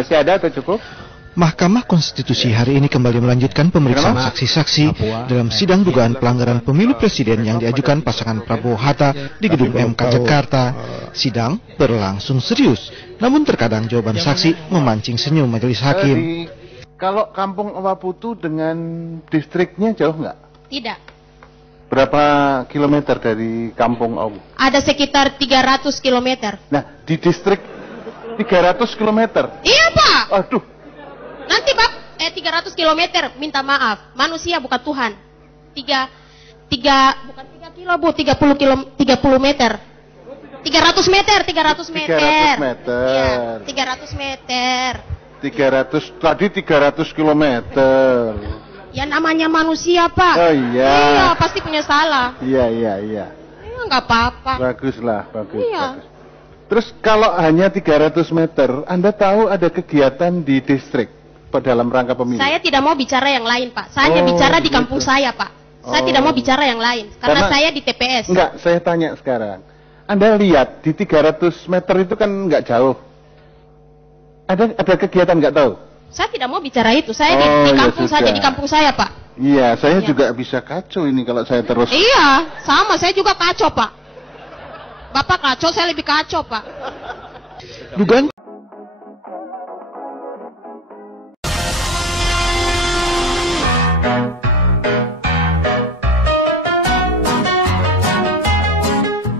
Masih ada atau cukup? Mahkamah Konstitusi hari ini kembali melanjutkan pemeriksaan saksi-saksi dalam sidang dugaan pelanggaran pemilu presiden yang diajukan pasangan Prabowo Hatta di Gedung MK Jakarta. Sidang berlangsung serius, namun terkadang jawaban saksi memancing senyum majelis hakim. Kalau Kampung Waputu dengan distriknya jauh nggak? Tidak. Berapa kilometer dari Kampung Waputu? Ada sekitar 300 kilometer. Nah, di distrik 300 kilometer? Iya, Pak. Aduh. Nanti Pak, 300 kilometer, minta maaf. Manusia bukan Tuhan. Bukan 3 kilo, Bu, 30 meter. 300 meter. 300 meter. Iya, 300 meter. 300 kilometer. Ya namanya manusia, Pak. Oh iya. Iya, pasti punya salah. Iya. Ya, nggak apa-apa. Bagus. Iya. Bagus. Terus kalau hanya 300 meter, Anda tahu ada kegiatan di distrik dalam rangka pemilu? Saya tidak mau bicara yang lain, Pak. Saya hanya bicara di kampung saya, Pak. Saya tidak mau bicara yang lain, karena saya di TPS. Enggak, saya tanya sekarang. Anda lihat di 300 meter itu kan enggak jauh. Ada kegiatan enggak tahu? Saya tidak mau bicara itu. Saya di kampung saja, di kampung saya, Pak. Iya, saya juga bisa kacau ini kalau saya terus. Iya, sama. Saya juga kacau, Pak. Bapak kacau, saya lebih kacau, Pak. Dugaan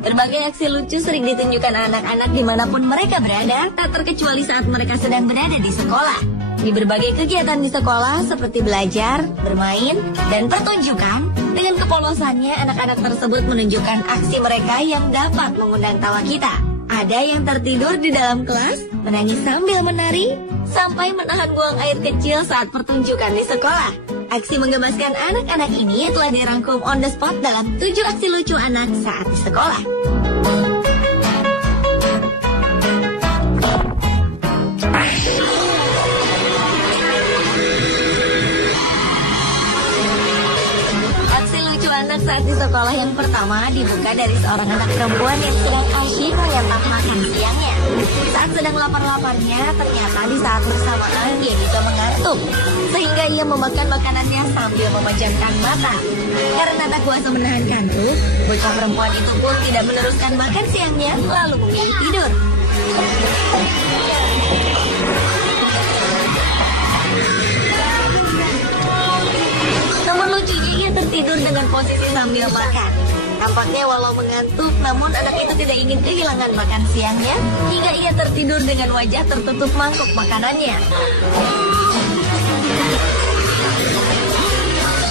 berbagai aksi lucu sering ditunjukkan anak-anak dimanapun mereka berada, tak terkecuali saat mereka sedang berada di sekolah. Di berbagai kegiatan di sekolah seperti belajar, bermain, dan pertunjukan, dengan kepolosannya anak-anak tersebut menunjukkan aksi mereka yang dapat mengundang tawa kita. Ada yang tertidur di dalam kelas, menangis sambil menari, sampai menahan buang air kecil saat pertunjukan di sekolah. Aksi menggemaskan anak-anak ini telah dirangkum on the spot dalam 7 aksi lucu anak saat di sekolah. Aksi lucu anak saat di sekolah yang pertama dibuka dari seorang anak perempuan yang sedang asyik menyantap makan siangnya. Saat sedang lapar-laparnya, ternyata di saat bersamaan dia juga mengantuk, sehingga ia memakan makanannya sambil memejamkan mata. Karena tak kuasa menahan kantuk, bocah perempuan itu pun tidak meneruskan makan siangnya, lalu memilih tidur. Namun lucunya ia tertidur dengan posisi sambil makan. Tampaknya walau mengantuk, namun anak itu tidak ingin kehilangan makan siangnya, hingga ia tertidur dengan wajah tertutup mangkuk makanannya.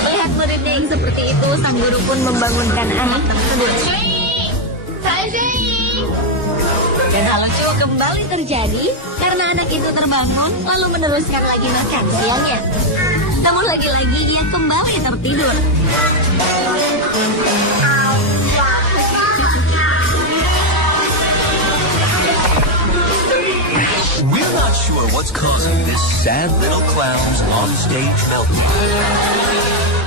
Melihat muridnya yang seperti itu, sang guru pun membangunkan anak tersebut. Dan hal lucu kembali terjadi karena anak itu terbangun lalu meneruskan lagi makan siangnya. Namun lagi-lagi ia kembali tertidur. We're not sure what's causing this sad little clown's on-stage meltdown.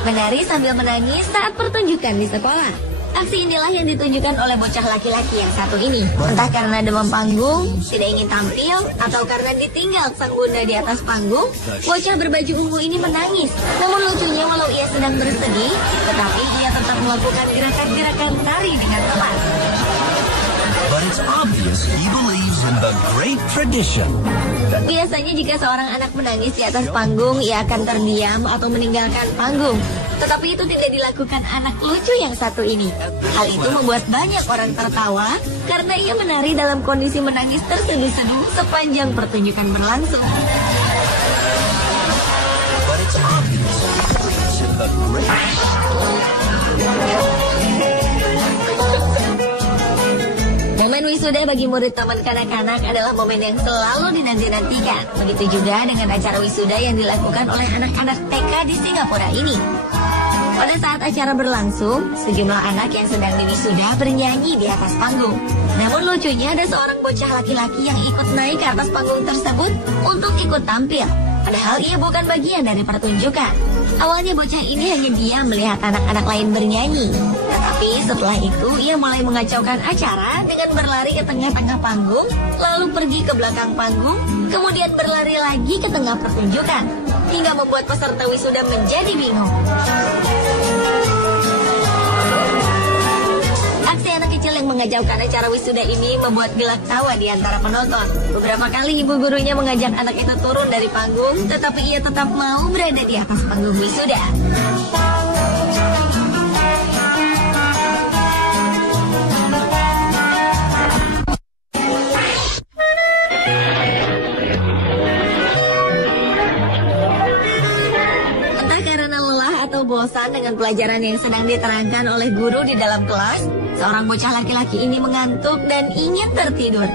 Menari sambil menangis saat pertunjukan di sekolah. Aksi inilah yang ditunjukkan oleh bocah laki-laki yang satu ini. Entah karena demam panggung, tidak ingin tampil, atau karena ditinggal sang bunda di atas panggung, bocah berbaju ungu ini menangis. Namun lucunya walau ia sedang bersedih, tetapi ia tetap melakukan gerakan-gerakan tari dengan tepat. But it's obvious he believes in the great tradition. Biasanya jika seorang anak menangis di atas panggung, ia akan terdiam atau meninggalkan panggung. Tetapi itu tidak dilakukan anak lucu yang satu ini. Hal itu membuat banyak orang tertawa karena ia menari dalam kondisi menangis terseduh-seduh sepanjang pertunjukan berlangsung. But it's obvious he believes in the great. Momen wisuda bagi murid taman kanak-kanak adalah momen yang selalu dinanti-nantikan. Begitu juga dengan acara wisuda yang dilakukan oleh anak-anak TK di Singapura ini. Pada saat acara berlangsung, sejumlah anak yang sedang diwisuda bernyanyi di atas panggung. Namun lucunya ada seorang bocah laki-laki yang ikut naik ke atas panggung tersebut untuk ikut tampil. Padahal ia bukan bagian dari pertunjukan. Awalnya bocah ini hanya diam melihat anak-anak lain bernyanyi. Tapi setelah itu ia mulai mengacaukan acara dengan berlari ke tengah-tengah panggung, lalu pergi ke belakang panggung, kemudian berlari lagi ke tengah pertunjukan, hingga membuat peserta wisuda menjadi bingung. Aksi anak kecil yang mengacaukan acara wisuda ini membuat gelak tawa di antara penonton. Beberapa kali ibu gurunya mengajak anak itu turun dari panggung, tetapi ia tetap mau berada di atas panggung wisuda. Bosan dengan pelajaran yang sedang diterangkan oleh guru di dalam kelas, seorang bocah laki-laki ini mengantuk dan ingin tertidur.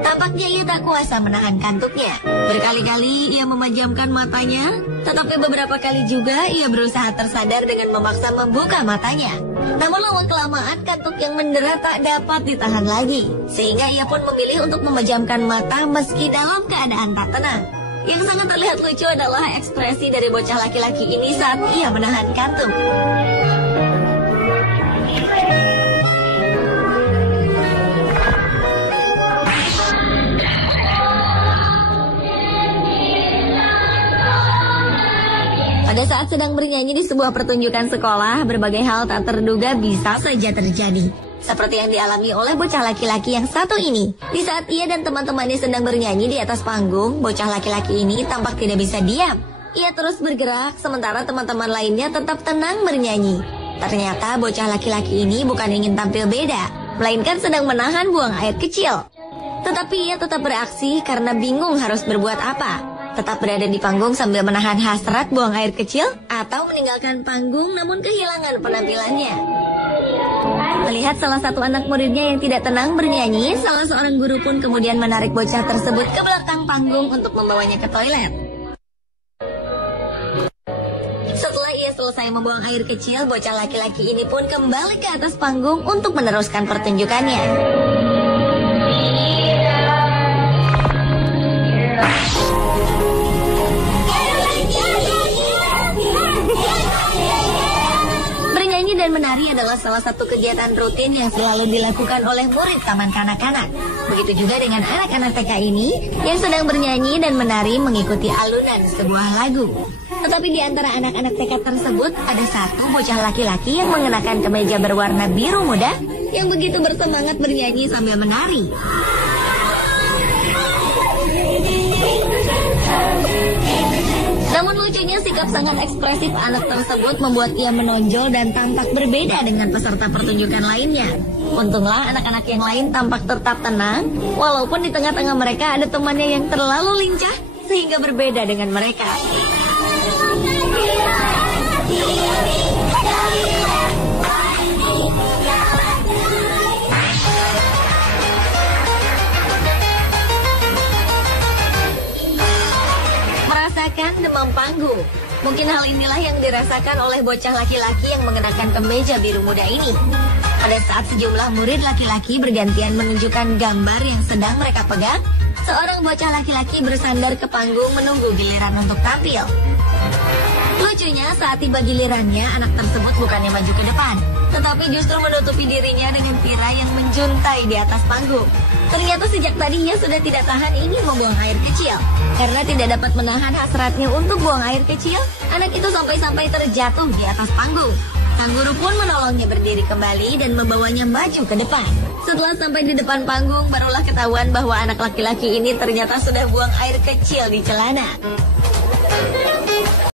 Tampaknya ia tak kuasa menahan kantuknya. Berkali-kali ia memejamkan matanya, tetapi beberapa kali juga ia berusaha tersadar dengan memaksa membuka matanya. Namun lama-kelamaan kantuk yang mendera tak dapat ditahan lagi, sehingga ia pun memilih untuk memejamkan mata meski dalam keadaan tak tenang. Yang sangat terlihat lucu adalah ekspresi dari bocah laki-laki ini saat ia menahan kantuk. Pada saat sedang bernyanyi di sebuah pertunjukan sekolah, berbagai hal tak terduga bisa saja terjadi. Seperti yang dialami oleh bocah laki-laki yang satu ini. Di saat ia dan teman-temannya sedang bernyanyi di atas panggung, bocah laki-laki ini tampak tidak bisa diam. Ia terus bergerak, sementara teman-teman lainnya tetap tenang bernyanyi. Ternyata bocah laki-laki ini bukan ingin tampil beda, melainkan sedang menahan buang air kecil. Tetapi ia tetap beraksi karena bingung harus berbuat apa. Tetap berada di panggung sambil menahan hasrat buang air kecil, atau meninggalkan panggung namun kehilangan penampilannya. Melihat salah satu anak muridnya yang tidak tenang bernyanyi, salah seorang guru pun kemudian menarik bocah tersebut ke belakang panggung untuk membawanya ke toilet. Setelah ia selesai membuang air kecil, bocah laki-laki ini pun kembali ke atas panggung untuk meneruskan pertunjukannya. Dan menari adalah salah satu kegiatan rutin yang selalu dilakukan oleh murid taman kanak-kanak. Begitu juga dengan anak-anak TK ini yang sedang bernyanyi dan menari mengikuti alunan sebuah lagu. Tetapi di antara anak-anak TK tersebut ada satu bocah laki-laki yang mengenakan kemeja berwarna biru muda yang begitu bersemangat bernyanyi sambil menari. Namun lucunya sikap sangat ekspresif anak tersebut membuat ia menonjol dan tampak berbeda dengan peserta pertunjukan lainnya. Untunglah anak-anak yang lain tampak tetap tenang, walaupun di tengah-tengah mereka ada temannya yang terlalu lincah sehingga berbeda dengan mereka. Demam panggung. Mungkin hal inilah yang dirasakan oleh bocah laki-laki yang mengenakan kemeja biru muda ini. Pada saat sejumlah murid laki-laki bergantian menunjukkan gambar yang sedang mereka pegang, seorang bocah laki-laki bersandar ke panggung menunggu giliran untuk tampil. Lucunya saat tiba gilirannya, anak tersebut bukannya maju ke depan, tetapi justru menutupi dirinya dengan tirai yang menjuntai di atas panggung. Ternyata sejak tadi ia sudah tidak tahan ingin membuang air kecil. Karena tidak dapat menahan hasratnya untuk buang air kecil, anak itu sampai-sampai terjatuh di atas panggung. Sang guru pun menolongnya berdiri kembali dan membawanya maju ke depan. Setelah sampai di depan panggung, barulah ketahuan bahwa anak laki-laki ini ternyata sudah buang air kecil di celana.